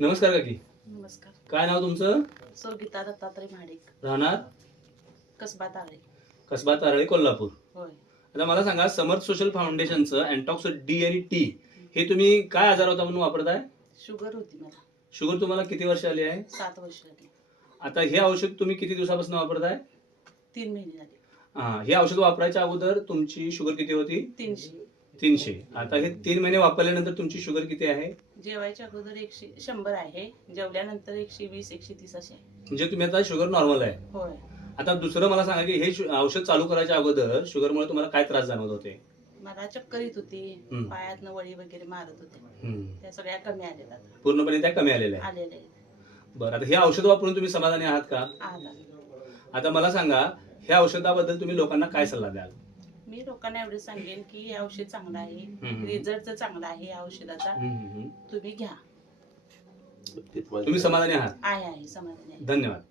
नमस्कार काकी. नमस्कार. काय नाव तुमचं? गीता दत्तात्रय महाडिक, राहणार कसबा ताळे. कसबा तारळे, कोल्हापूर. होय. आता मला सांगा, समर्थ सोशल फाउंडेशनचं अँटॉक्स डी आणि टी हे तुम्ही काय आजार होता म्हणून वापरताय? शुगर होती मला. शुगर तुम्हाला किती वर्ष आली आहे? 7 वर्ष झाली. आता हे औषध तुम्ही किती दिवसापासून वापरताय? 3 महिने झाले. हे औषध वापरायच्या अगोदर तुमची शुगर किती होती? 300. आता हे 3 महिने वापरल्यानंतर तुमची शुगर किती आहे? जेवायच्या अगोदर 100 आहे, जेवल्यानंतर 120 130 अशी आहे. म्हणजे तुम्ही आता शुगर नॉर्मल आहे. होय. आता दुसरं मला सांगा की हे औषध चालू करायच्या अगोदर शुगरमुळे तुम्हाला काय त्रास जाणवत होते? मला चक्कर येत होती, पायातनं वळी वगैरे मारत होते. त्या सगळ्या कमी आलेल्या आता. पूर्णपणे त्या कमी आलेल्या आहेत. आलेल्या आहेत. बरं, आता हे औषध वापरून तुम्ही समाधानी आहात का? आला. आता मला सांगा, ह्या औषधाबद्दल तुम्ही लोकांना काय सल्ला द्याल? मी लोकांना एवढे सांगेन की हे औषध चांगलं आहे, रिझल्ट चांगला आहे या औषधाचा, तुम्ही घ्या. तुम्ही समाधानी आहात? आहे समाधानी आहे. धन्यवाद.